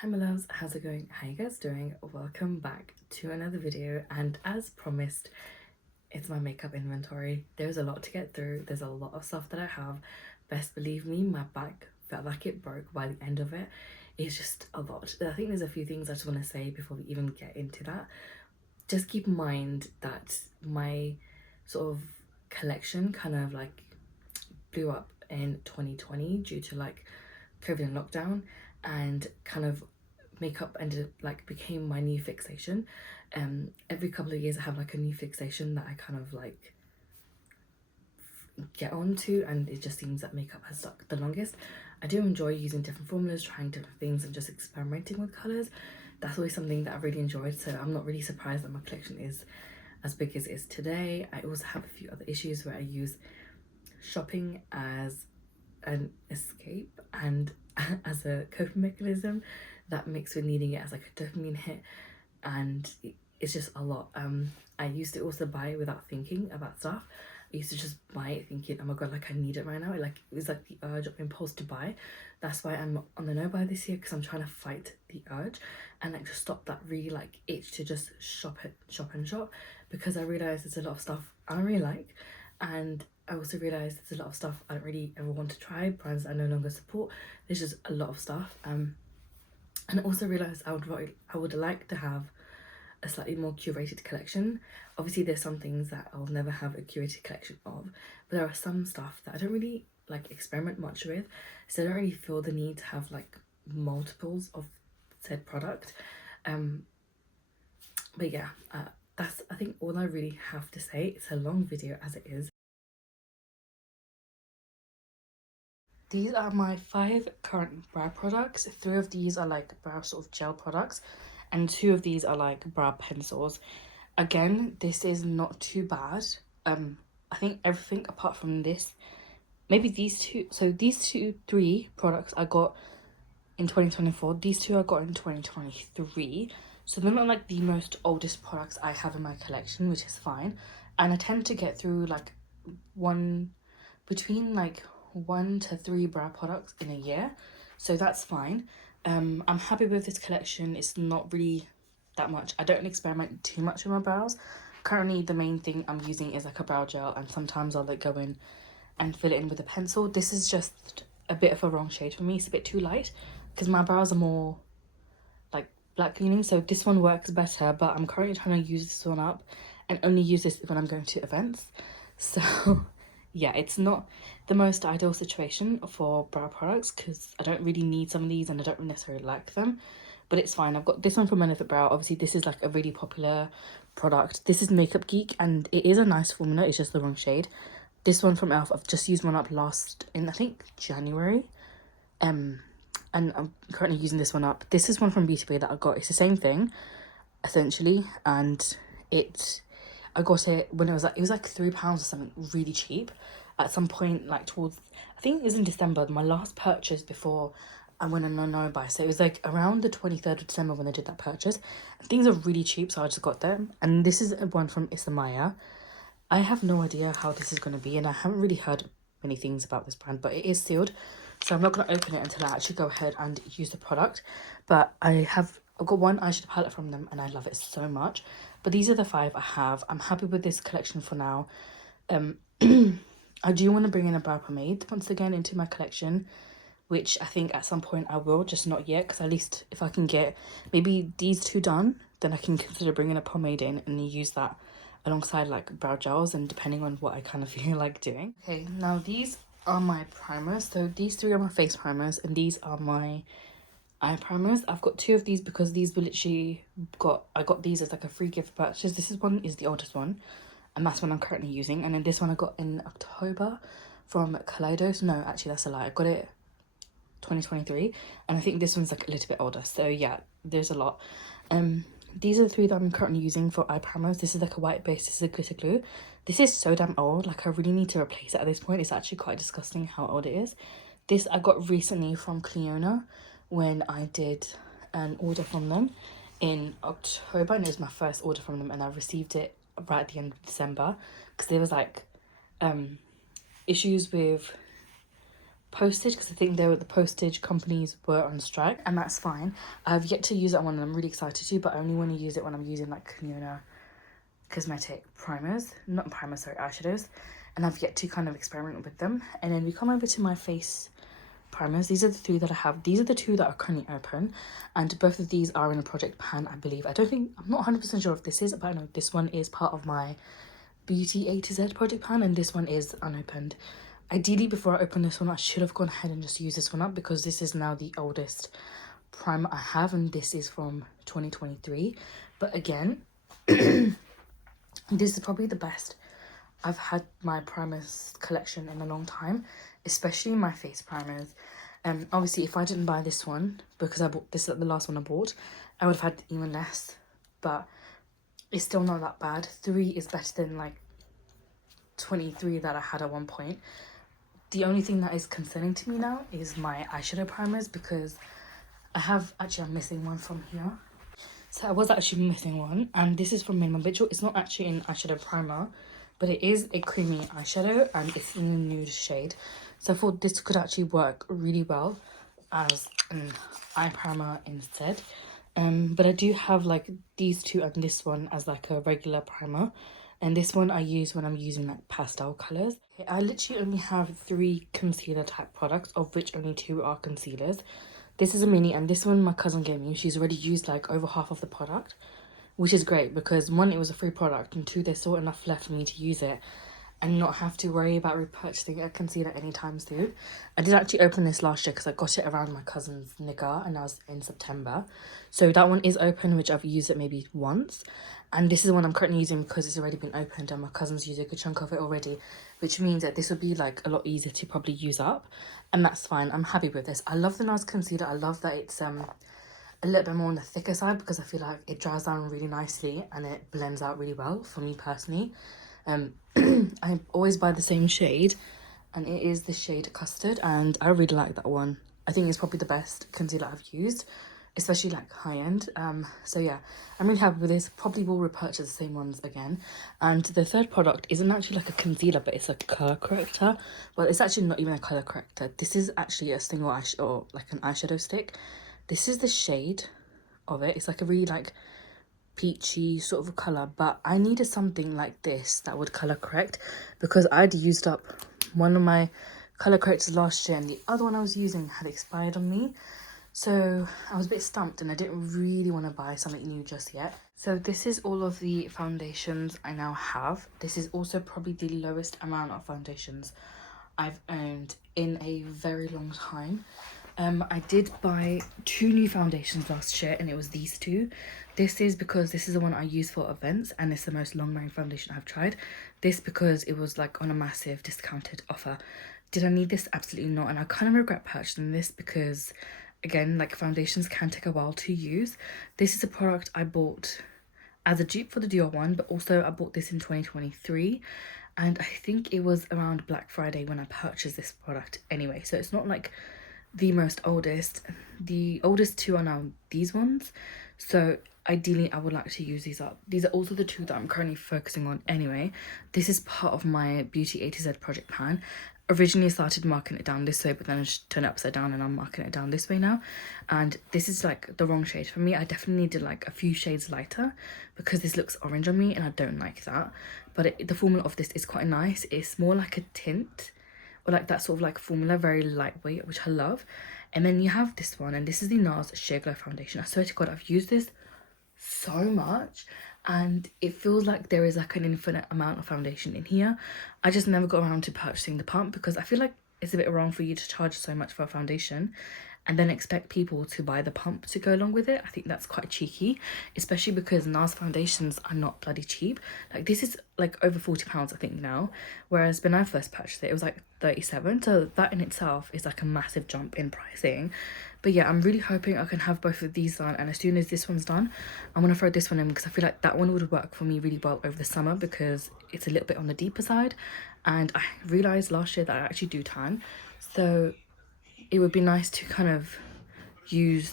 Hi my loves, how's it going? How you guys doing? Welcome back to another video, and as promised, it's my makeup inventory. There's a lot to get through. There's a lot of stuff that I have. Best believe me, my back felt like it broke by the end of it. It's just a lot. I think there's a few things I just want to say before we even get into that. Just keep in mind that my sort of collection kind of like blew up in 2020 due to like COVID and lockdown, and kind of makeup ended up like became my new fixation. Every couple of years I have like a new fixation that I kind of like get onto, and it just seems that makeup has stuck the longest. I do enjoy using different formulas, trying different things and just experimenting with colors. That's always something that I've really enjoyed, so I'm not really surprised that my collection is as big as it is today. I also have a few other issues where I use shopping as an escape and as a coping mechanism, that mixed with needing it as like a dopamine hit, and it's just a lot. I used to also buy without thinking about stuff. I used to just buy it thinking, oh my god, like I need it right now. It was like the urge of impulse to buy. That's why I'm on the no buy this year, because I'm trying to fight the urge and like just stop that really like itch to just shop, because I realize there's a lot of stuff I don't really like, and I also realised there's a lot of stuff I don't really ever want to try, brands I no longer support. There's just a lot of stuff. And I also realised I would like to have a slightly more curated collection. Obviously there's some things that I'll never have a curated collection of, but there are some stuff that I don't really like experiment much with, so I don't really feel the need to have like multiples of said product. But yeah, that's I think all I really have to say. It's a long video as it is. These are my 5 current brow products. 3 of these are like brow sort of gel products, and 2 of these are like brow pencils. Again, this is not too bad. I think everything apart from this, maybe these two. So these 3 products I got in 2024. These 2 I got in 2023. So they're not like the most oldest products I have in my collection, which is fine. And I tend to get through like between like 1 to 3 brow products in a year, so that's fine. I'm happy with this collection. It's not really that much. I don't experiment too much with my brows. Currently the main thing I'm using is like a brow gel, and sometimes I'll like go in and fill it in with a pencil. This is just a bit of a wrong shade for me. It's a bit too light because my brows are more like black leaning, so this one works better, but I'm currently trying to use this one up and only use this when I'm going to events. So yeah, it's not the most ideal situation for brow products because I don't really need some of these and I don't necessarily like them, but it's fine. I've got this one from Benefit Brow. Obviously this is like a really popular product. This is Makeup Geek and it is a nice formula, it's just the wrong shade. This one from Elf, I've just used one up in I think January, and I'm currently using this one up. This is one from Beauty Bay that I got. It's the same thing essentially, and I got it when it was like £3 or something, really cheap. At some point, like towards, I think it was in December, my last purchase before I went on a no buy. So it was like around the 23rd of December when I did that purchase. And things are really cheap, so I just got them. And this is one from Isamaya. I have no idea how this is going to be, and I haven't really heard many things about this brand, but it is sealed, so I'm not going to open it until I actually go ahead and use the product. But I've got one eyeshadow palette from them and I love it so much. But these are the 5 I have. I'm happy with this collection for now. I do want to bring in a brow pomade once again into my collection, which I think at some point I will, just not yet, because at least if I can get maybe these 2 done, then I can consider bringing a pomade in and use that alongside like brow gels, and depending on what I kind of feel like doing. Okay, now these are my primers. So these 3 are my face primers and these are my eye primers. I've got 2 of these because these were literally I got these as like a free gift purchase. This is the oldest one, and that's one I'm currently using. And then this one I got in October from Kaleidos. No, actually that's a lie. I got it 2023, and I think this one's like a little bit older. So yeah, there's a lot. These are the 3 that I'm currently using for eye primers. This is like a white base, this is a glitter glue. This is so damn old, like I really need to replace it at this point. It's actually quite disgusting how old it is. This I got recently from Cleona when I did an order from them in October, and it was my first order from them, and I received it right at the end of December because there was like issues with postage because I think the postage companies were on strike, and that's fine. I've yet to use that one and I'm really excited to, but I only want to use it when I'm using like cosmetic primers, not primers, sorry, eyeshadows, and I've yet to kind of experiment with them. And then we come over to my face primers. These are the three that I have. These are the two that are currently open, and both of these are in a project pan, I believe. I'm not 100% sure if this is, but I know this one is part of my Beauty A to Z project pan, and this one is unopened. Ideally, before I open this one, I should have gone ahead and just used this one up because this is now the oldest primer I have, and this is from 2023. But again, this is probably the best I've had my primers collection in a long time, especially my face primers. Obviously, if I didn't buy this one, because I bought this, the last one I bought, I would have had even less, but it's still not that bad. 3 is better than like 23 that I had at one point. The only thing that is concerning to me now is my eyeshadow primers, because I'm missing one from here. So I was actually missing one, and this is from Made Habitual. It's not actually an eyeshadow primer, but it is a creamy eyeshadow and it's in a nude shade. So I thought this could actually work really well as an eye primer instead. But I do have like these two and this one as like a regular primer, and this one I use when I'm using like pastel colours. Okay, I literally only have 3 concealer type products, of which only 2 are concealers. This is a mini, and this one my cousin gave me. She's already used like over half of the product, which is great because 1, it was a free product, and 2, there's still enough left for me to use it and not have to worry about repurchasing a concealer anytime soon. I did actually open this last year because I got it around my cousin's nikah, and I was in September. So that one is open, which I've used it maybe once. And this is the one I'm currently using because it's already been opened and my cousin's used a good chunk of it already, which means that this will be like a lot easier to probably use up. And that's fine. I'm happy with this. I love the NARS concealer. I love that it's a little bit more on the thicker side because I feel like it dries down really nicely and it blends out really well for me personally. I always buy the same shade, and it is the shade Custard, and I really like that one. I think it's probably the best concealer I've used, especially like high end. So yeah, I'm really happy with this. Probably will repurchase the same ones again. And the third product isn't actually like a concealer, but it's a color corrector. Well, it's actually not even a color corrector. This is actually a single eyeshadow, or like an eyeshadow stick. This is the shade of it. It's like a really like peachy sort of a colour, but I needed something like this that would colour correct because I'd used up one of my colour correctors last year and the other one I was using had expired on me. So I was a bit stumped and I didn't really want to buy something new just yet. So this is all of the foundations I now have. This is also probably the lowest amount of foundations I've owned in a very long time. I did buy 2 new foundations last year, and it was these 2. This is because this is the one I use for events, and it's the most long-wearing foundation I've tried. This because it was like on a massive discounted offer. Did I need this? Absolutely not. And I kind of regret purchasing this because, again, like foundations can take a while to use. This is a product I bought as a dupe for the Dior one, but also I bought this in 2023. And I think it was around Black Friday when I purchased this product anyway. So it's not like the most oldest. The oldest 2 are now these ones, so ideally I would like to use these up. These are also the 2 that I'm currently focusing on anyway. This is part of my Beauty A to Z project pan. Originally started marking it down this way, but then I just turned it upside down and I'm marking it down this way now, and this is like the wrong shade for me. I definitely needed like a few shades lighter because this looks orange on me and I don't like that. But the formula of this is quite nice. It's more like a tint, or like that sort of like formula, very lightweight, which I love. And then you have this one, and this is the NARS Sheer Glow foundation. I swear to God, I've used this so much and it feels like there is like an infinite amount of foundation in here. I just never got around to purchasing the pump because I feel like it's a bit wrong for you to charge so much for a foundation and then expect people to buy the pump to go along with it. I think that's quite cheeky, especially because NARS foundations are not bloody cheap. Like this is like over £40 I think now, whereas when I first purchased it, it was like 37. So that in itself is like a massive jump in pricing. But yeah, I'm really hoping I can have both of these done, and as soon as this one's done, I'm gonna throw this one in because I feel like that one would work for me really well over the summer because it's a little bit on the deeper side, and I realized last year that I actually do tan, so it would be nice to kind of use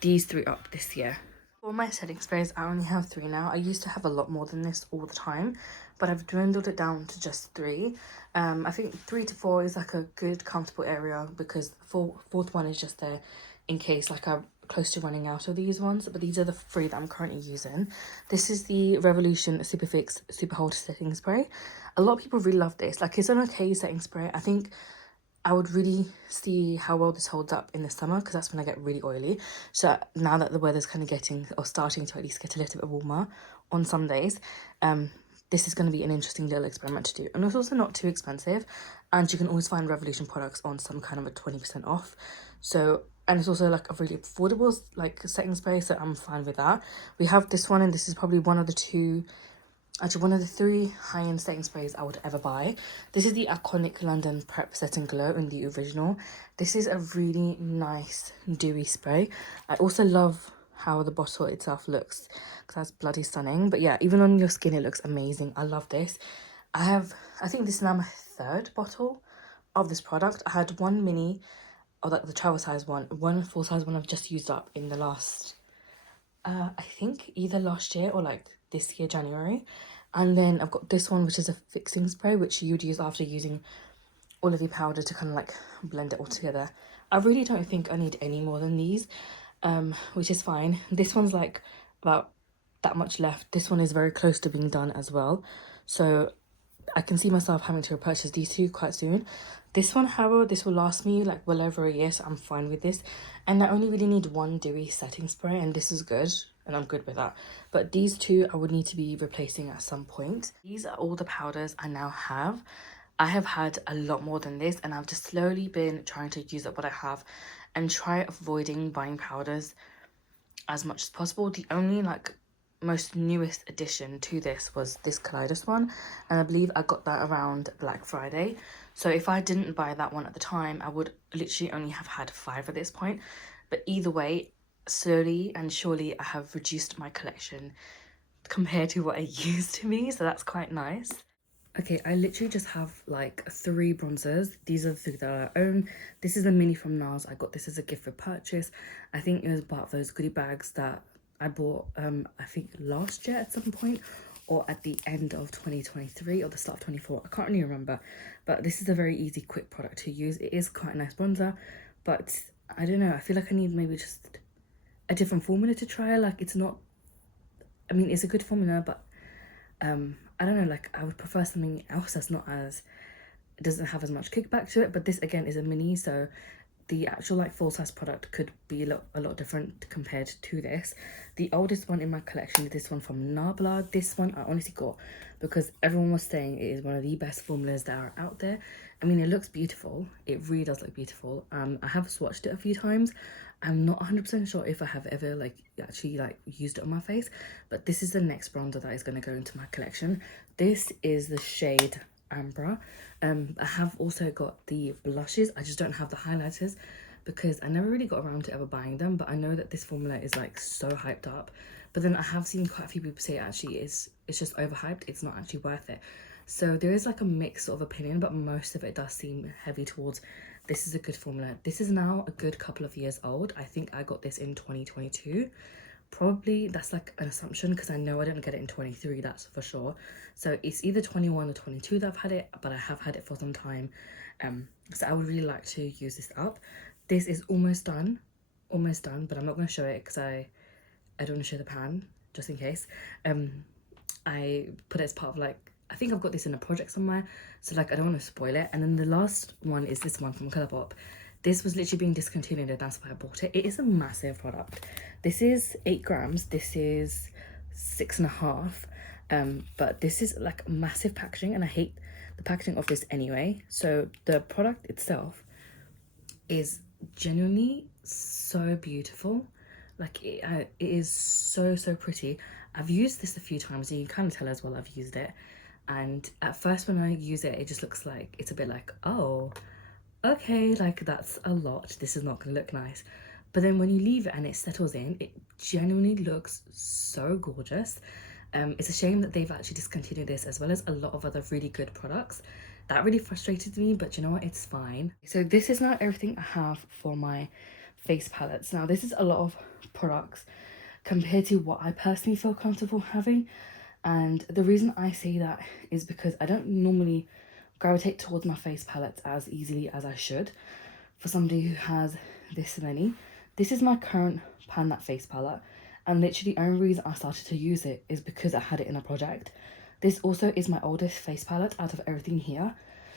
these 3 up this year. For my setting sprays, I only have 3 now. I used to have a lot more than this all the time, but I've dwindled it down to just 3. I think 3 to 4 is like a good comfortable area, because the fourth one is just there in case like I'm close to running out of these ones. But these are the 3 that I'm currently using. This is the Revolution Superfix Super Hold Setting Spray. A lot of people really love this. Like, it's an okay setting spray. I think I would really see how well this holds up in the summer, because that's when I get really oily. So now that the weather's kind of getting, or starting to at least get a little bit warmer on some days, this is going to be an interesting little experiment to do. And it's also not too expensive, and you can always find Revolution products on some kind of a 20% off. So, and it's also like a really affordable like setting spray, so I'm fine with that. We have this one, and this is probably one of the 3 high-end setting sprays I would ever buy. This is the iconic London Prep Set and Glow in the original. This is a really nice dewy spray. I also love how the bottle itself looks, because that's bloody stunning. But yeah, even on your skin it looks amazing. I love this. I think this is now my 3rd bottle of this product. I had one mini, or like the travel size one full size one I've just used up in the last, I think either last year or like this year, January. And then I've got this one, which is a fixing spray, which you'd use after using all of your powder to kind of like blend it all together. I really don't think I need any more than these, which is fine. This one's like about that much left. This one is very close to being done as well, so I can see myself having to repurchase these 2 quite soon. This one, however, this will last me like well over a year, so I'm fine with this. And I only really need one dewy setting spray, and this is good, and I'm good with that. But these 2 I would need to be replacing at some point. These are all the powders I now have. I have had a lot more than this, and I've just slowly been trying to use up what I have and try avoiding buying powders as much as possible. The only like most newest addition to this was this Kaleidos one, and I believe I got that around Black Friday. So if I didn't buy that one at the time, I would literally only have had 5 at this point. But either way, slowly and surely I have reduced my collection compared to what it used to be, so that's quite nice. Okay, I literally just have like 3 bronzers. These are the 3 that I own. This is a mini from NARS. I got this as a gift for purchase. I think it was part of those goodie bags that I bought, I think last year at some point, or at the end of 2023 or the start of 24. I can't really remember. But this is a very easy, quick product to use. It is quite a nice bronzer, but I don't know. I feel like I need maybe just a different formula to try. Like, it's not, I mean, it's a good formula, but I don't know, like I would prefer something else that's not as, it doesn't have as much kickback to it. But this again is a mini, so the actual like full size product could be a lot different compared to this. The oldest one in my collection is this one from Nabla. This one I honestly got because everyone was saying it is one of the best formulas that are out there. I mean, it looks beautiful. It really does look beautiful. I have swatched it a few times. I'm not 100% sure if I have ever like actually like used it on my face, but this is the next bronzer that is going to go into my collection. This is the shade Ambra. I have also got the blushes. I just don't have the highlighters because I never really got around to ever buying them, but I know that this formula is like so hyped up. But then I have seen quite a few people say actually it's just overhyped, it's not actually worth it. So there is like a mix of opinion, but most of it does seem heavy towards this is a good formula. This is now a good couple of years old. I think I got this in 2022. Probably that's like an assumption because I know I didn't get it in 23, that's for sure. So it's either 21 or 22 that I've had it, but I have had it for some time. So I would really like to use this up. This is almost done, but I'm not going to show it because I don't want to show the pan just in case. I put it as part of like, I think I've got this in a project somewhere, so like I don't want to spoil it. And then the last one is this one from Colourpop. This was literally being discontinued and that's why I bought it. It is a massive product. This is 8 grams. This is 6.5. But this is like massive packaging and I hate the packaging of this anyway. So the product itself is genuinely so beautiful. Like it is so pretty. I've used this a few times and you can kind of tell as well I've used it. And at first when I use it, it just looks like, it's a bit like, oh, okay, like that's a lot. This is not gonna look nice. But then when you leave it and it settles in, it genuinely looks so gorgeous. It's a shame that they've actually discontinued this as well as a lot of other really good products. That really frustrated me, but you know what, it's fine. So this is now everything I have for my face palettes. Now this is a lot of products compared to what I personally feel comfortable having. And the reason I say that is because I don't normally gravitate towards my face palettes as easily as I should. For somebody who has this many, this is my current Pan That Face palette, and literally the only reason I started to use it is because I had it in a project. This also is my oldest face palette out of everything here,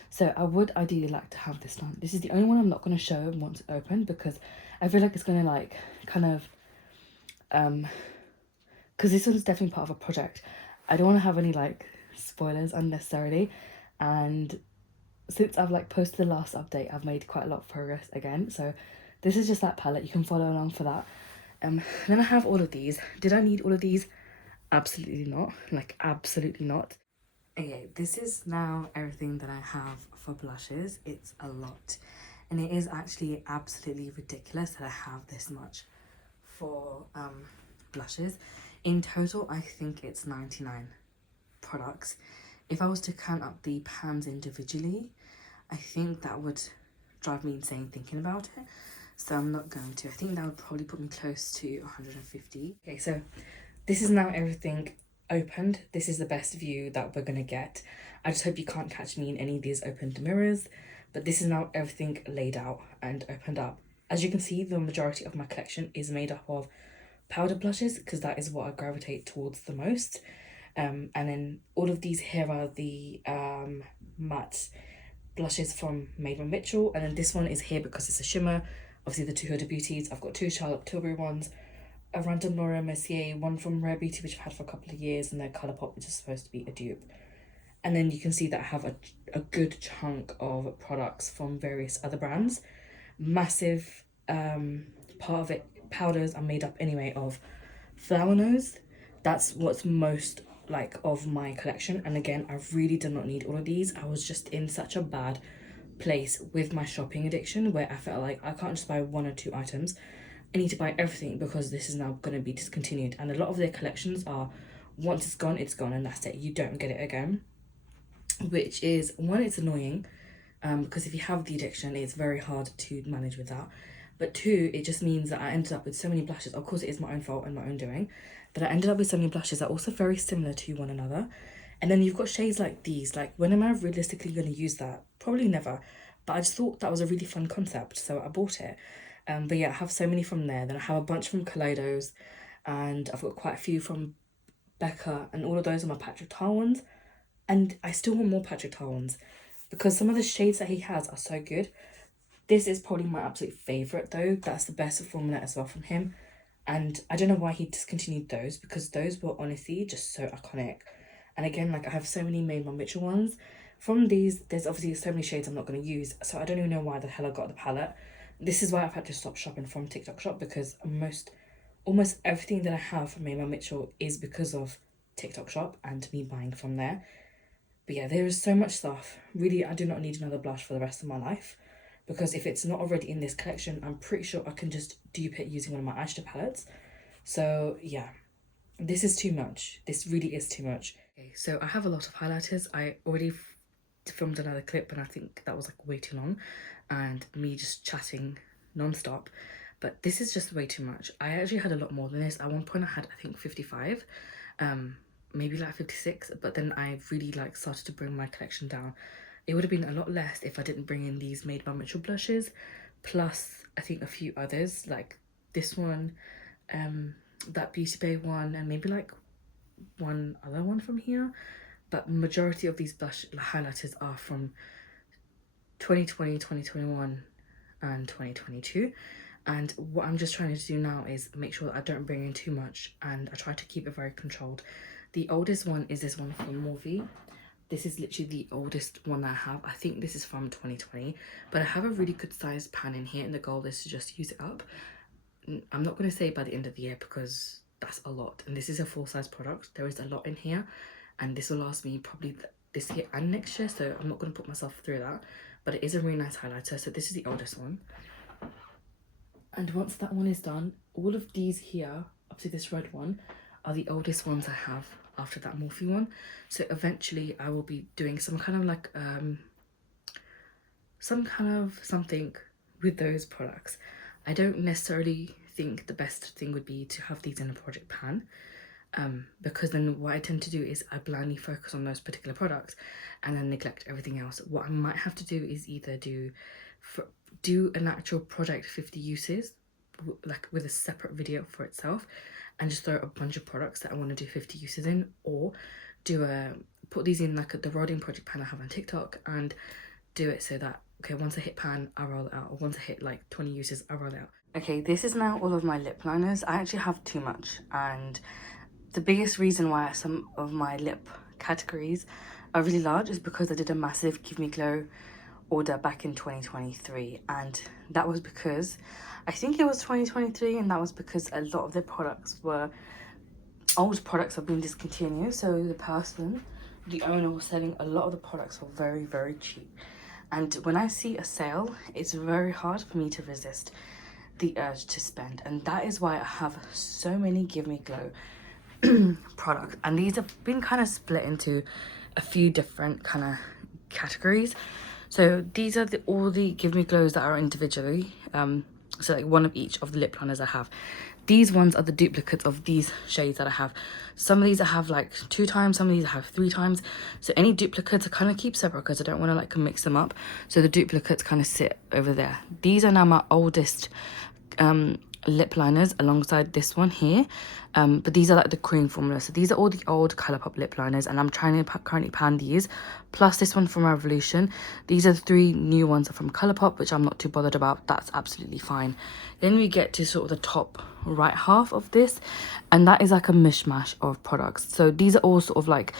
so I would ideally like to have this done. This is the only one I'm not going to show once it's open, because I feel like it's going to like kind of because this one's definitely part of a project. I don't want to have any like spoilers unnecessarily, and since I've like posted the last update, I've made quite a lot of progress again. So this is just that palette. You can follow along for that. Then I have all of these. Did I need all of these? Absolutely not. Like, absolutely not. Okay, this is now everything that I have for blushes. It's a lot. And it is actually absolutely ridiculous that I have this much for blushes. In total, I think it's 99 products. If I was to count up the pans individually, I think that would drive me insane thinking about it. So I'm not going to. I think that would probably put me close to 150. Okay, so this is now everything opened. This is the best view that we're gonna get. I just hope you can't catch me in any of these opened mirrors, but this is now everything laid out and opened up. As you can see, the majority of my collection is made up of powder blushes, because that is what I gravitate towards the most. And then all of these here are the matte blushes from Made by Mitchell, and then this one is here because it's a shimmer. Obviously the two Huda Beauties. I've got two Charlotte Tilbury ones, a random Laura Mercier, one from Rare Beauty, which I've had for a couple of years, and their Colourpop, which is supposed to be a dupe. And then you can see that I have a good chunk of products from various other brands. Massive part of it, powders are made up anyway of Flower Nose. That's what's most like of my collection. And again, I really did not need all of these. I was just in such a bad place with my shopping addiction where I felt like I can't just buy one or two items. I need to buy everything because this is now going to be discontinued. And a lot of their collections are, once it's gone, and that's it. You don't get it again. Which is, one, it's annoying, because if you have the addiction, it's very hard to manage with that. But two, it just means that I ended up with so many blushes. Of course, it is my own fault and my own doing, that I ended up with so many blushes that are also very similar to one another. And then you've got shades like these. Like, when am I realistically going to use that? Probably never. But I just thought that was a really fun concept, so I bought it. But yeah, I have so many from there. Then I have a bunch from Kaleidos, and I've got quite a few from Becca, and all of those are my Patrick Tar ones. And I still want more Patrick Tar ones because some of the shades that he has are so good. This is probably my absolute favourite though. That's the best formula as well from him. And I don't know why he discontinued those, because those were honestly just so iconic. And again, like, I have so many Made by Mitchell ones. From these, there's obviously so many shades I'm not going to use. So I don't even know why the hell I got the palette. This is why I've had to stop shopping from TikTok Shop, because almost everything that I have from Made by Mitchell is because of TikTok Shop and me buying from there. But yeah, there is so much stuff. Really, I do not need another blush for the rest of my life, because if it's not already in this collection, I'm pretty sure I can just dupe it using one of my eyeshadow palettes. So yeah, this is too much. This really is too much. Okay, so I have a lot of highlighters. I already filmed another clip and I think that was like way too long, and me just chatting non-stop. But this is just way too much. I actually had a lot more than this. At one point I had, I think, 55. Maybe like 56, but then I really like started to bring my collection down. It would have been a lot less if I didn't bring in these Made by Mitchell blushes, plus I think a few others like this one, that Beauty Bay one, and maybe like one other one from here. But majority of these blush highlighters are from 2020, 2021 and 2022. And what I'm just trying to do now is make sure that I don't bring in too much, and I try to keep it very controlled. The oldest one is this one from Morphe. This is literally the oldest one that I have. I think this is from 2020, but I have a really good sized pan in here, and the goal is to just use it up. I'm not going to say by the end of the year because that's a lot, and this is a full-size product. There is a lot in here, and this will last me probably this year and next year, so I'm not going to put myself through that. But it is a really nice highlighter. So this is the oldest one, and once that one is done, all of these here, up to this red one, are the oldest ones I have after that Morphe one. So eventually I will be doing some kind of like something with those products. I don't necessarily think the best thing would be to have these in a project pan, because then what I tend to do is I blindly focus on those particular products and then neglect everything else. What I might have to do is either do an actual project 50 uses, like with a separate video for itself, and just throw a bunch of products that I want to do 50 uses in, or put these in like the rolling project pan I have on TikTok, and do it so that, okay, once I hit pan, I roll it out, or once I hit like 20 uses, I roll it out. Okay, this is now all of my lip liners. I actually have too much, and the biggest reason why some of my lip categories are really large is because I did a massive Give Me Glow order back in 2023, and that was because I think it was 2023, and that was because a lot of the products were old products have been discontinued. So the owner was selling a lot of the products for very, very cheap, and when I see a sale, it's very hard for me to resist the urge to spend, and that is why I have so many Give Me Glow products, and these have been kind of split into a few different kind of categories. So these are all the Give Me Glows that are individually, so like one of each of the lip liners I have. These ones are the duplicates of these shades that I have. Some of these I have like 2 times, some of these I have 3 times. So any duplicates I kind of keep separate because I don't want to like mix them up. So the duplicates kind of sit over there. These are now my oldest lip liners alongside this one here, but these are like the cream formula. So these are all the old Colourpop lip liners, and I'm trying to currently pan these, plus this one from Revolution. These are the 3 new ones from Colourpop, which I'm not too bothered about. That's absolutely fine. Then we get to sort of the top right half of this, and that is like a mishmash of products. So these are all sort of like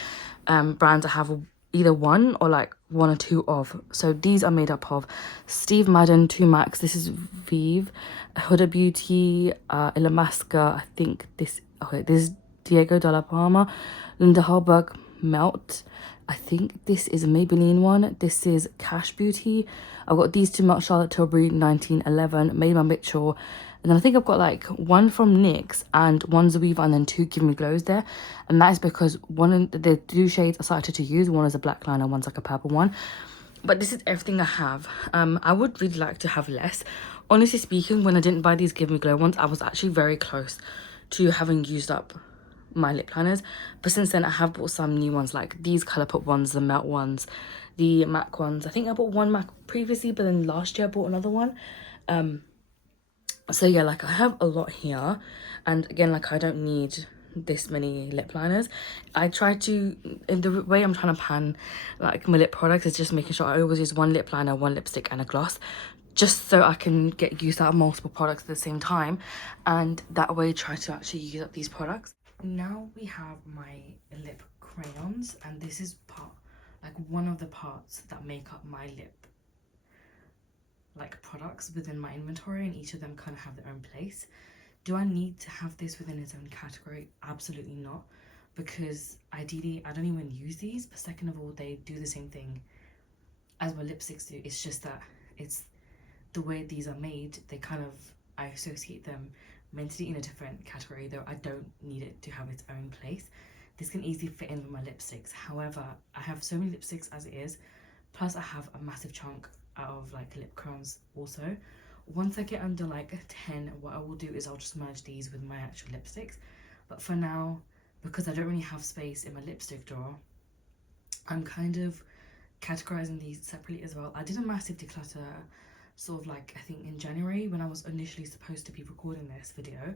brands I have either one or like 1 or 2 of. So these are made up of Steve Madden, 2 Max, this is Vive, Huda Beauty, Ilamasca, I think this is Diego Dalla Palma, Linda Hallberg Melt, I think this is a Maybelline one, this is Cash Beauty. I've got these 2 Melt Charlotte Tilbury 1911, Made by Mitchell, and then I think I've got like 1 from NYX and 1 Zoeva, and then 2 Give Me Glows there. And that is because one of the 2 shades I started to use, one is a black liner, one's like a purple one. But this is everything I have. I would really like to have less. Honestly speaking, when I didn't buy these Give Me Glow ones, I was actually very close to having used up my lip liners. But since then, I have bought some new ones, like these Colourpop ones, the matte ones, the MAC ones. I think I bought 1 MAC previously, but then last year I bought another one. So yeah, like I have a lot here, and again, like I don't need this many lip liners. I try to, in the way I'm trying to pan like my lip products is just making sure I always use 1 lip liner, 1 lipstick and a gloss, just so I can get used out of multiple products at the same time, and that way try to actually use up these products. Now we have my lip crayons, and this is one of the parts that make up my lip like products within my inventory, and each of them kind of have their own place. Do I need to have this within its own category? Absolutely not, because ideally I don't even use these, but second of all, they do the same thing as my lipsticks do. It's just that it's the way these are made, I associate them mentally in a different category, though I don't need it to have its own place. This can easily fit in with my lipsticks. However, I have so many lipsticks as it is, plus I have a massive chunk out of like lip crayons also. Once I get under like 10, what I will do is I'll just merge these with my actual lipsticks. But for now, because I don't really have space in my lipstick drawer, I'm kind of categorizing these separately as well. I did a massive declutter sort of like, I think in January, when I was initially supposed to be recording this video.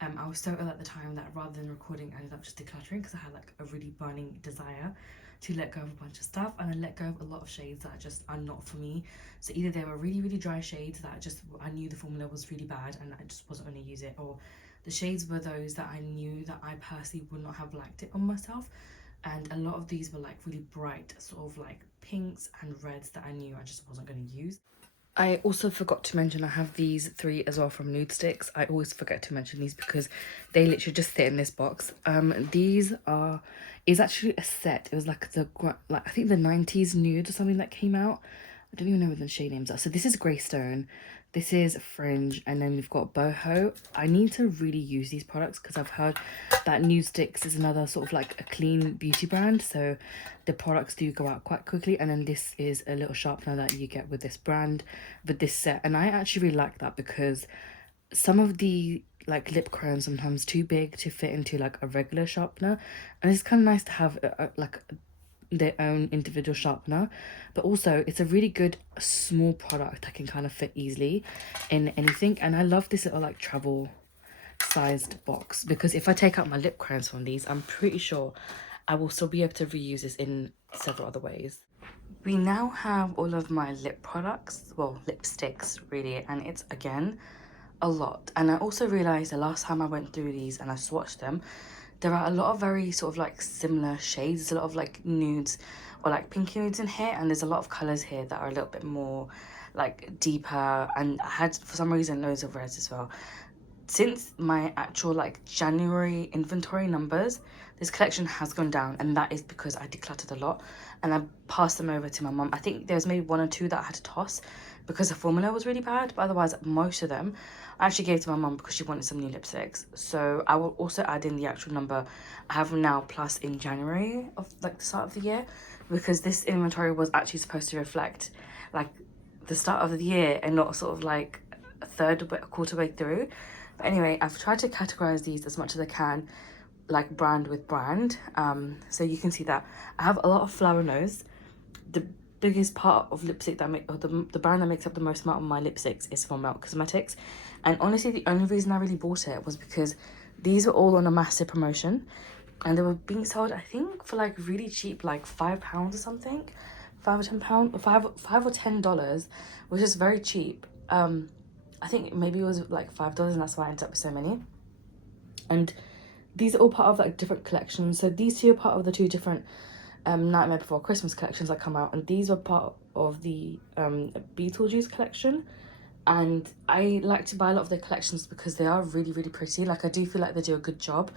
I was so ill at the time that rather than recording, I ended up just decluttering because I had like a really burning desire to let go of a bunch of stuff, and I let go of a lot of shades that just are not for me. So either they were really, really dry shades that I knew the formula was really bad and I just wasn't going to use it, or the shades were those that I knew that I personally would not have liked it on myself. And a lot of these were like really bright sort of like pinks and reds that I knew I just wasn't going to use. I also forgot to mention I have these 3 as well from Nude Sticks. I always forget to mention these because they literally just sit in this box. These is actually a set. It was like I think the 90s nude or something that came out. I don't even know what the shade names are. So this is Greystone, this is Fringe, and then we've got Boho. I need to really use these products because I've heard that Nude Sticks is another sort of like a clean beauty brand, so the products do go out quite quickly. And then this is a little sharpener that you get with this brand, with this set, and I actually really like that because some of the like lip crayons sometimes too big to fit into like a regular sharpener, and it's kind of nice to have like their own individual sharpener. But also it's a really good small product that can kind of fit easily in anything. And I love this little like travel sized box, because if I take out my lip crayons from these, I'm pretty sure I will still be able to reuse this in several other ways. We now have all of my lip products, well, lipsticks really, and it's again a lot. And I also realized the last time I went through these and I swatched them, there are a lot of very sort of like similar shades. There's a lot of like nudes or like pinky nudes in here, and there's a lot of colors here that are a little bit more like deeper, and I had for some reason loads of reds as well. Since my actual like January inventory numbers, this collection has gone down, and that is because I decluttered a lot and I passed them over to my mum. I think there's maybe one or two that I had to toss because the formula was really bad, but otherwise most of them I actually gave to my mum because she wanted some new lipsticks. So I will also add in the actual number I have now plus in January of like the start of the year, because this inventory was actually supposed to reflect like the start of the year and not sort of like a quarter way through. But anyway, I've tried to categorize these as much as I can, like brand with brand. So you can see that I have a lot of flower nose. The biggest part of lipstick that make, or the brand that makes up the most amount of my lipsticks is from Melt Cosmetics. And honestly, the only reason I really bought it was because these were all on a massive promotion, and they were being sold, I think, for like really cheap, like £5 or something, £5 or $10, which is very cheap. I think maybe it was like $5, and that's why I ended up with so many. And these are all part of like different collections. So these two are part of the two different Nightmare Before Christmas collections that come out, and these were part of the Beetlejuice collection. And I like to buy a lot of their collections because they are really, really pretty. Like, I do feel like they do a good job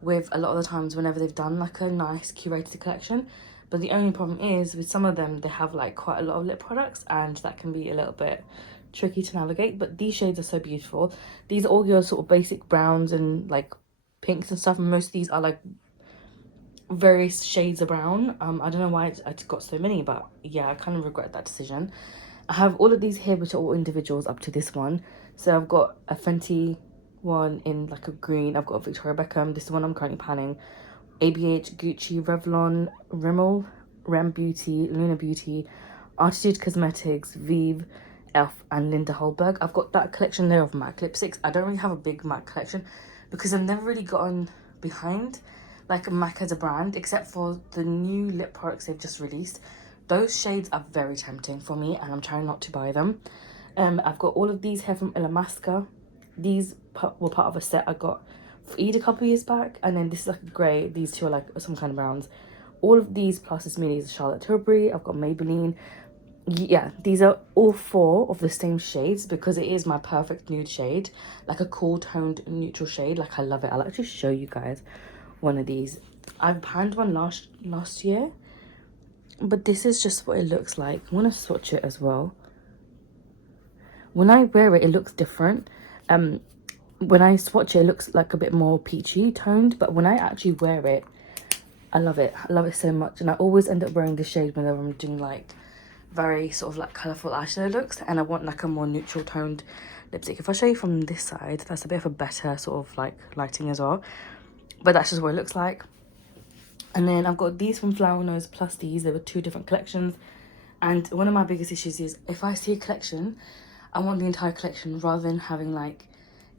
with a lot of the times whenever they've done like a nice curated collection. But the only problem is with some of them, they have like quite a lot of lip products, and that can be a little bit tricky to navigate. But these shades are so beautiful. These are all your sort of basic browns and like pinks and stuff, and most of these are like various shades of brown. I don't know why I got so many, but yeah, I kind of regret that decision. I have all of these here, which are all individuals up to this one. So I've got a Fenty one in like a green. I've got a Victoria Beckham. This is the one I'm currently panning. ABH, Gucci, Revlon, Rimmel, Rem Beauty, Luna Beauty, Artitude Cosmetics, Vive, Elf, and Linda Holberg. I've got that collection there of MAC lipsticks. I don't really have a big MAC collection because I've never really gotten behind like MAC as a brand, except for the new lip products they've just released. Those shades are very tempting for me, and I'm trying not to buy them. I've got all of these here from Ilamasca. These were part of a set I got for Eid a couple years back, and then this is like a grey. These two are like some kind of browns. All of these plus this mini is Charlotte Tilbury. I've got Maybelline. Yeah, these are all four of the same shades because it is my perfect nude shade, like a cool toned neutral shade. Like, I love it. I'll actually show you guys one of these. I panned one last year, but this is just what it looks like. I'm gonna swatch it as well. When I wear it, it looks different. When I swatch it, it looks like a bit more peachy toned, but when I actually wear it, I love it. I love it so much. And I always end up wearing this shade whenever I'm doing like very sort of like colourful eyeshadow looks, and I want like a more neutral toned lipstick. If I show you from this side, that's a bit of a better sort of like lighting as well, but that's just what it looks like. And then I've got these from Flower Nose plus these. There were two different collections, and one of my biggest issues is if I see a collection, I want the entire collection rather than having like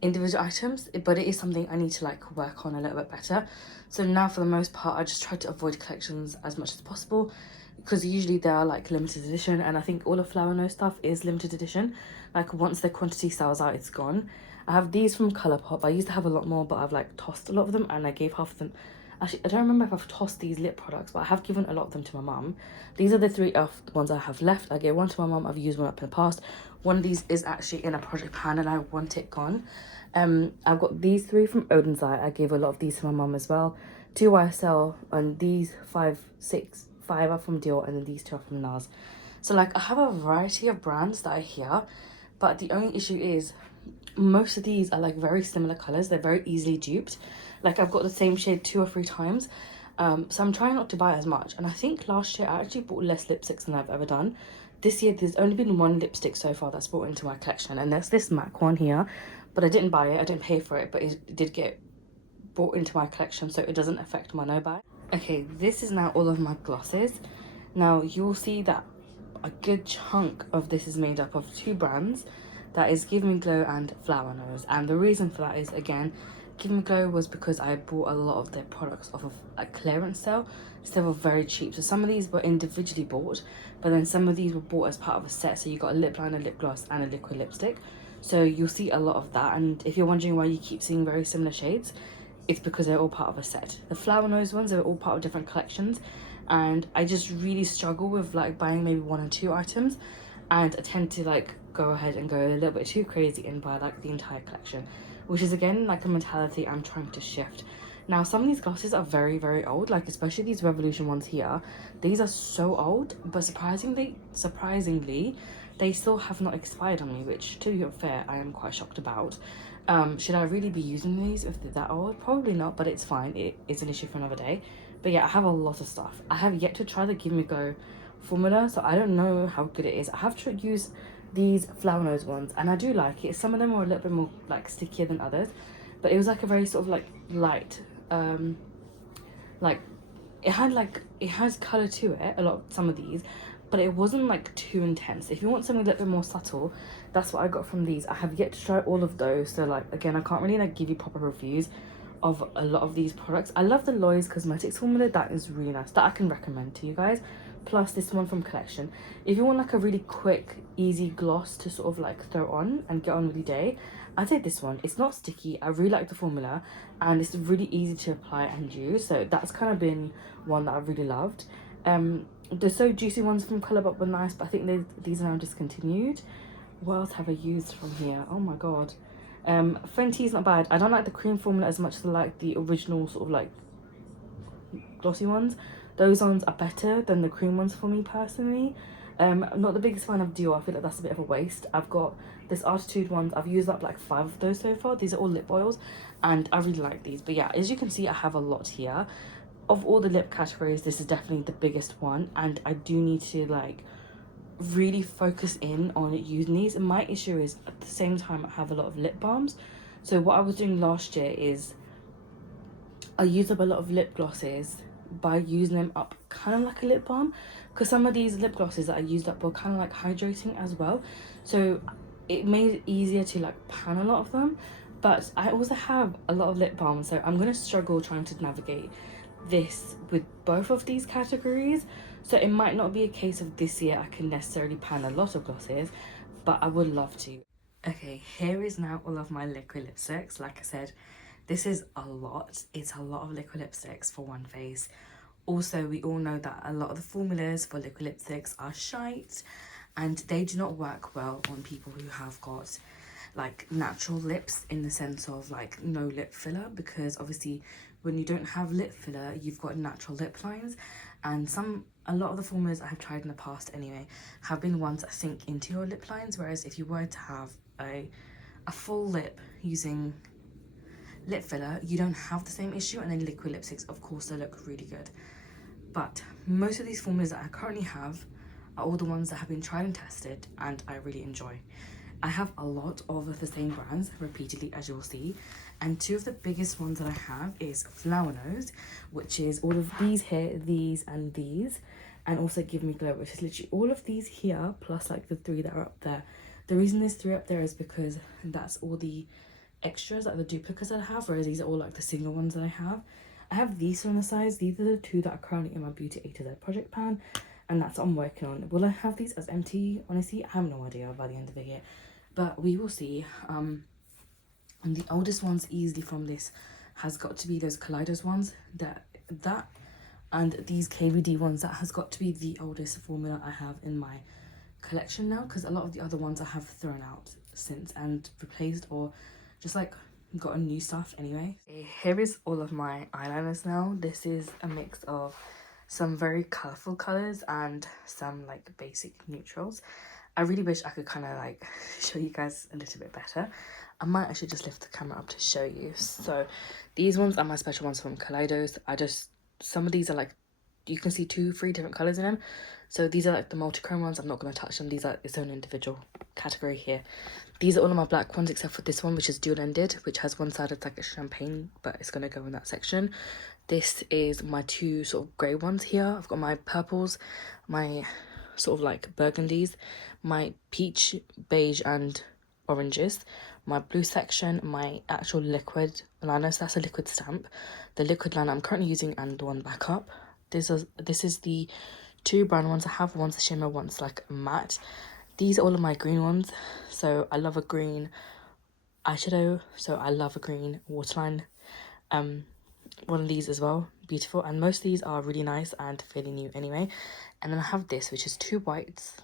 individual items. But it is something I need to like work on a little bit better. So now for the most part, I just try to avoid collections as much as possible, because usually they are like limited edition, and I think all of Flower Nose stuff is limited edition. Like, once the quantity sells out, it's gone. I have these from Colourpop. I used to have a lot more, but I've like tossed a lot of them, and I gave half of them. Actually, I don't remember if I've tossed these lip products, but I have given a lot of them to my mum. These are the three of the ones I have left. I gave one to my mum. I've used one up in the past. One of these is actually in a project pan, and I want it gone. I've got these three from Odin's Eye. I gave a lot of these to my mum as well. 2 YSL, and these 5 are from Dior, and then these 2 are from NARS. So like, I have a variety of brands that are here, but the only issue is most of these are like very similar colors. They're very easily duped. Like, I've got the same shade 2 or 3 times. So I'm trying not to buy as much. And I think last year I actually bought less lipsticks than I've ever done. This year there's only been one lipstick so far that's brought into my collection, and that's this MAC one here. but I didn't buy it, I didn't pay for it, but it did get brought into my collection, so it doesn't affect my no buy. Okay, this is now all of my glosses. Now you'll see that a good chunk of this is made up of two brands, that is Give Me Glow and Flower Nose. And the reason for that is, again, Give Me Glow was because I bought a lot of their products off of a clearance sale, so they were very cheap. So some of these were individually bought, but then some of these were bought as part of a set, so you got a lip liner, lip gloss and a liquid lipstick. So you'll see a lot of that, and if you're wondering why you keep seeing very similar shades, it's because they're all part of a set. The Flower Nose ones are all part of different collections, and I just really struggle with like buying maybe one or two items, and I tend to like go ahead and go a little bit too crazy and buy like the entire collection, which is again like a mentality I'm trying to shift. Now some of these glosses are very, very old, like especially these Revolution ones here. These are so old, but surprisingly they still have not expired on me, which to be fair I am quite shocked about. Should I really be using these if they're that old? Probably not, but it's fine. It is an issue for another day. But yeah, I have a lot of stuff. I have yet to try the Give Me Go formula, so I don't know how good it is. I have to use these Flower Nose ones, and I do like it. Some of them were a little bit more like stickier than others, but it was like a very sort of like light, like it has color to it, some of these, but it wasn't like too intense. If you want something a little bit more subtle, that's what I got from these. I have yet to try all of those, so like again I can't really like give you proper reviews of a lot of these products. I love the Lois Cosmetics formula. That is really nice, that I can recommend to you guys. Plus this one from Collection. If you want like a really quick easy gloss to sort of like throw on and get on with your day, I'd say this one. It's not sticky, I really like the formula, and it's really easy to apply and use, so that's kind of been one that I really loved. The So Juicy ones from Colourpop were nice, but I think these are now discontinued. What else have I used from here? Oh my god. Fenty's not bad. I don't like the cream formula as much as I like the original sort of like glossy ones. Those ones are better than the cream ones for me personally. I'm not the biggest fan of Dior. I feel like that's a bit of a waste. I've got this Altitude ones. I've used up like 5 of those so far. These are all lip oils, and I really like these. But yeah, as you can see, I have a lot here. Of all the lip categories, this is definitely the biggest one, and I do need to like really focus in on using these. And my issue is at the same time I have a lot of lip balms. So what I was doing last year is I used up a lot of lip glosses by using them up kind of like a lip balm, because some of these lip glosses that I used up were kind of like hydrating as well, so it made it easier to like pan a lot of them. But I also have a lot of lip balm, so I'm gonna struggle trying to navigate this with both of these categories. So it might not be a case of this year I can necessarily pan a lot of glosses, but I would love to. Okay, here is now all of my liquid lipsticks. Like I said, this is a lot. It's a lot of liquid lipsticks for one face. Also, we all know that a lot of the formulas for liquid lipsticks are shite, and they do not work well on people who have got like natural lips, in the sense of like no lip filler, because obviously when you don't have lip filler, you've got natural lip lines. And a lot of the formulas I have tried in the past anyway have been ones that sink into your lip lines, whereas if you were to have a full lip using lip filler, you don't have the same issue. And then liquid lipsticks, of course, they look really good. But most of these formulas that I currently have are all the ones that have been tried and tested and I really enjoy. I have a lot of the same brands repeatedly, as you'll see, and 2 of the biggest ones that I have is Flower Nose, which is all of these here, these and these, and also Give Me Glow, which is literally all of these here plus like the 3 that are up there. The reason there's 3 up there is because that's all the extras, like the duplicates that I have, whereas these are all like the single ones that I have. I have these on the sides. These are the 2 that are currently in my Beauty A to Z project pan, and that's what I'm working on. Will I have these as empty? Honestly, I have no idea by the end of the year, but we will see. And the oldest ones easily from this has got to be those Kaleidos ones, that and these KVD ones, that has got to be the oldest formula I have in my collection now, because a lot of the other ones I have thrown out since and replaced, or just like gotten new stuff anyway. Here is all of my eyeliners now. This is a mix of some very colourful colours and some like basic neutrals. I really wish I could kind of like show you guys a little bit better. I might actually just lift the camera up to show you. So these ones are my special ones from Kaleidos. Some of these are like, you can see 3 different colours in them. So these are like the multi-chrome ones. I'm not going to touch them. These are its own individual category here. These are all of my black ones except for this one, which is dual-ended, which has one side that's like a champagne, but it's going to go in that section. This is my two sort of grey ones here. I've got my purples, my sort of like burgundies, my peach, beige and oranges, my blue section, my actual liquid liner. So that's a liquid stamp. The liquid liner I'm currently using, and the one backup. This is the two brown ones. I have one's a shimmer, one's like matte. These are all of my green ones. So I love a green eyeshadow, so I love a green waterline. One of these as well, beautiful, and most of these are really nice and fairly new anyway. And then I have this, which is two whites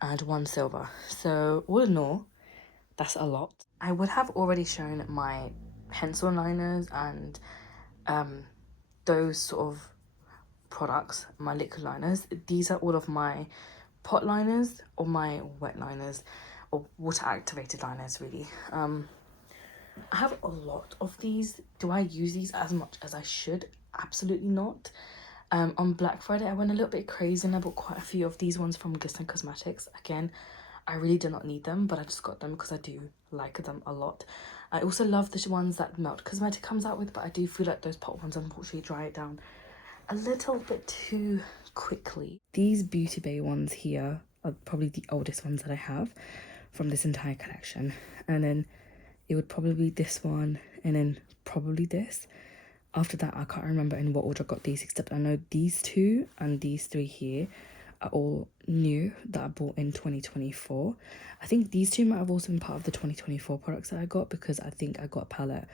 and one silver. So all in all, that's a lot. I would have already shown my pencil liners and those sort of products, my liquid liners. These are all of my pot liners or my wet liners or water activated liners, really. I have a lot of these. Do I use these as much as I should? Absolutely not. On Black Friday I went a little bit crazy and I bought quite a few of these ones from Glisten Cosmetics. Again, I really do not need them, but I just got them because I do like them a lot. I also love the ones that Melt Cosmetic comes out with, but I do feel like those pot ones unfortunately dry it down a little bit too quickly. These Beauty Bay ones here are probably the oldest ones that I have from this entire collection, and then it would probably be this one and then probably this. After that I can't remember in what order I got these, except I know these two and these three here are all new that I bought in 2024. I think these two might have also been part of the 2024 products that I got, because I think I got a palette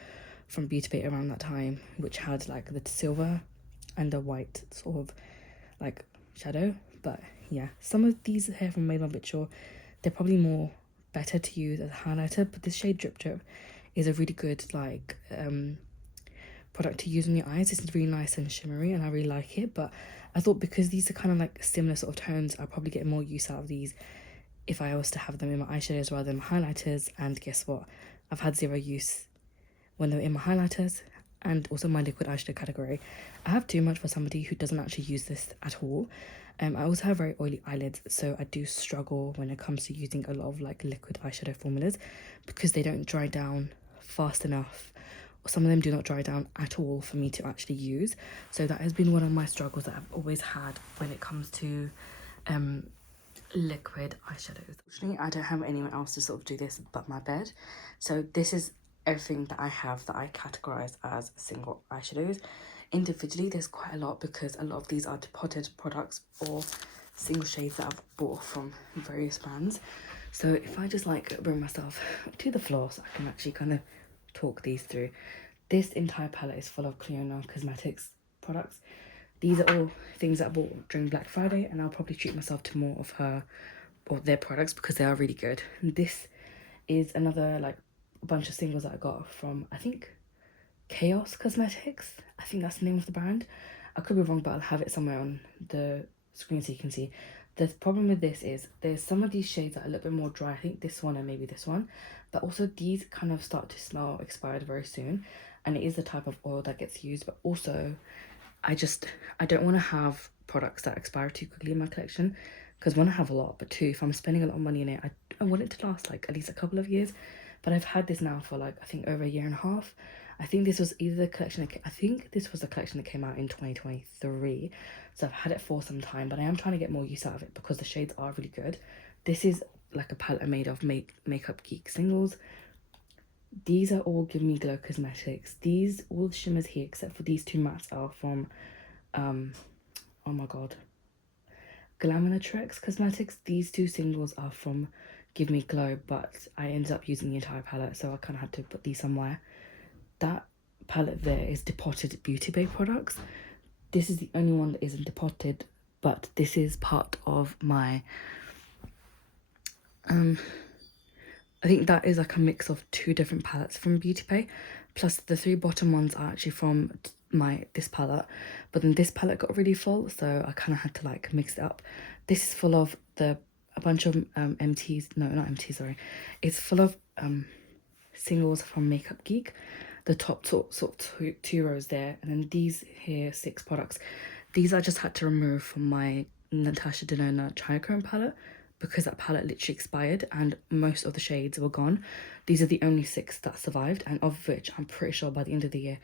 from Beauty Bay around that time which had like the silver and the white sort of like shadow. But yeah, some of these here from Made by Mitchell, they're probably more better to use as a highlighter, but this shade Drip Drip is a really good like product to use on your eyes. It's really nice and shimmery and I really like it, but I thought because these are kind of like similar sort of tones, I'll probably get more use out of these if I was to have them in my eyeshadows rather than my highlighters. And guess what, I've had zero use when they're in my highlighters and also my liquid eyeshadow category. I have too much for somebody who doesn't actually use this at all. I also have very oily eyelids, so I do struggle when it comes to using a lot of like liquid eyeshadow formulas because they don't dry down fast enough, or some of them do not dry down at all for me to actually use. So that has been one of my struggles that I've always had when it comes to liquid eyeshadows. Unfortunately, I don't have anyone else to sort of do this but my bed, so this is everything that I have that I categorize as single eyeshadows. Individually there's quite a lot because a lot of these are depotted products or single shades that I've bought from various brands. So if I just like bring myself to the floor so I can actually kind of talk these through. This entire palette is full of Cliona Cosmetics products. These are all things that I bought during Black Friday, and I'll probably treat myself to more of her or their products because they are really good. And this is another like a bunch of singles that I got from, I think, Chaos Cosmetics. I think that's the name of the brand. I could be wrong, but I'll have it somewhere on the screen so you can see. The problem with this is there's some of these shades that are a little bit more dry. I think this one and maybe this one, but also these kind of start to smell expired very soon, and it is the type of oil that gets used. But also I don't want to have products that expire too quickly in my collection, because one, I have a lot, but two, if I'm spending a lot of money in it, I want it to last like at least a couple of years. But I've had this now for like I think over a year and a half. I think this was either the collection I think this was the collection that came out in 2023, so I've had it for some time, but I am trying to get more use out of it because the shades are really good. This is like a palette made of Makeup Geek singles. These are all Give Me Glow Cosmetics. These, all the shimmers here except for these two mattes are from oh my god, Glamour-Trex Cosmetics. These two singles are from Give Me Glow, but I ended up using the entire palette, so I kind of had to put these somewhere. That palette there is depotted Beauty Bay products. This is the only one that isn't depotted, but this is part of my I think that is like a mix of two different palettes from Beauty Bay, plus the three bottom ones are actually from this palette, but then this palette got really full, so I kind of had to like mix it up. This is full of a bunch of MTs, no, not MTs, sorry. It's full of singles from Makeup Geek. The top sort of two rows there, and then these here 6 products. These I just had to remove from my Natasha Denona China Chrome palette because that palette literally expired and most of the shades were gone. These are the only 6 that survived, and of which I'm pretty sure by the end of the year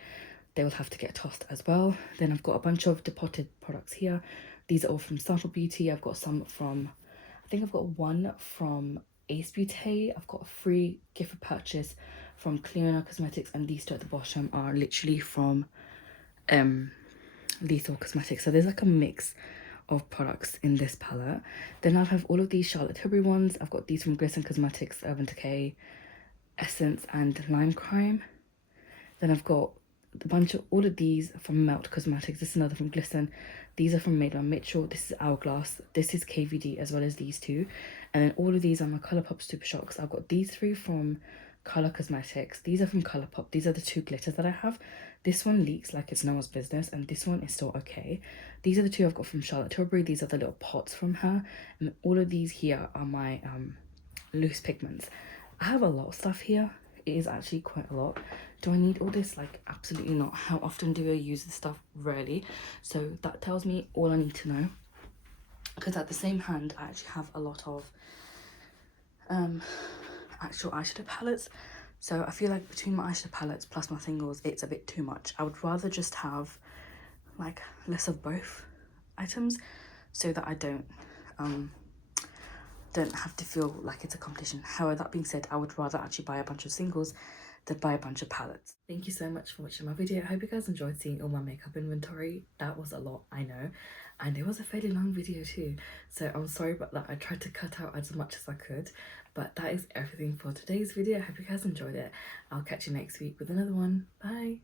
they will have to get tossed as well. Then I've got a bunch of depotted products here. These are all from Sample Beauty. I've got some from, I think I've got one from Ace Beauty. I've got a free gift for purchase from Cleona Cosmetics, and these two at the bottom are literally from Lethal Cosmetics. So there's like a mix of products in this palette. Then I'll have all of these Charlotte Tilbury ones. I've got these from Glisten Cosmetics, Urban Decay, Essence, and Lime Crime. Then I've got a bunch of all of these from Melt Cosmetics. This is another from Glisten. These are from Made by Mitchell. This is Hourglass. This is KVD, as well as these two. And then all of these are my Colourpop Super Shocks. I've got these 3 from Colour Cosmetics. These are from Colourpop. These are the 2 glitters that I have. This one leaks like it's no one's business, and this one is still okay. These are the 2 I've got from Charlotte Tilbury. These are the little pots from her. And all of these here are my loose pigments. I have a lot of stuff here. It is actually quite a lot. Do I need all this? Like, absolutely not. How often do I use this stuff? Rarely. So that tells me all I need to know. Because at the same hand, I actually have a lot of actual eyeshadow palettes. So I feel like between my eyeshadow palettes plus my singles, it's a bit too much. I would rather just have like less of both items, so that I don't have to feel like it's a competition. However, that being said, I would rather actually buy a bunch of singles than buy a bunch of palettes. Thank you so much for watching my video. I hope you guys enjoyed seeing all my makeup inventory. That was a lot, I know, and it was a fairly long video too, so I'm sorry about that. I tried to cut out as much as I could, but that is everything for today's video. I hope you guys enjoyed it. I'll catch you next week with another one. Bye.